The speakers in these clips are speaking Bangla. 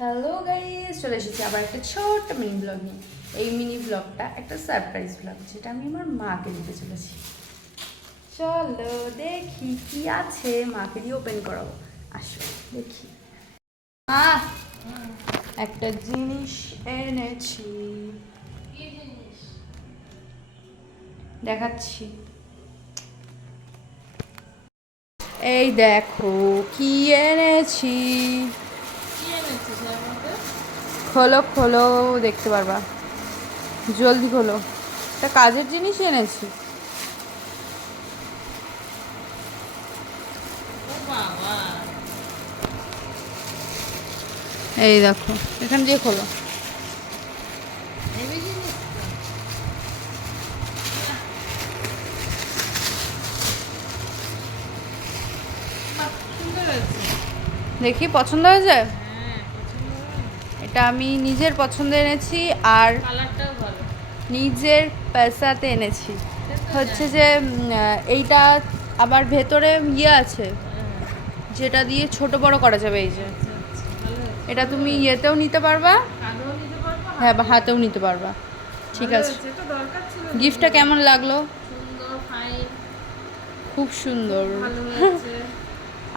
হ্যালো গাইস, চলে এসেছি আবার একটা ছোট্ট মিনি ব্লগ নিয়ে। এই মিনি ব্লগটা একটা সারপ্রাইজ ব্লগ, যেটা আমি আমার মাকে দিতে চলেছি। চলো দেখি কি আছে, মাকে দিয়ে ওপেন করাবো। আসো দেখি। একটা জিনিস এনেছি, দেখাচ্ছি। এই দেখো কি এনেছি। খোলো খোলো, দেখতে পারবা, জলদি খোলো। একটা কাজের জিনিস এনেছি। এই দেখো, এখান দিয়ে খোলো। দেখি পছন্দ হয়েছে। এটা আমি নিজের পছন্দে এনেছি, আর নিজের পয়সাতে এনেছি। হচ্ছে যে এইটা আবার ভেতরে ইয়ে আছে, যেটা দিয়ে ছোট বড় করা যাবে। এই যে এটা তুমি ইয়েতেও নিতে পারবা, হ্যাঁ, বা হাতেও নিতে পারবা। ঠিক আছে, গিফটটা কেমন লাগলো? খুব সুন্দর,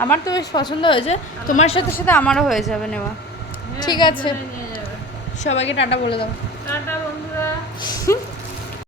আমার তো বেশ পছন্দ হয়েছে। তোমার সাথে সাথে আমারও হয়ে যাবে নেওয়া। ঠিক আছে, সবাইকে টাটা বলে দাও। টাটা বন্ধুরা।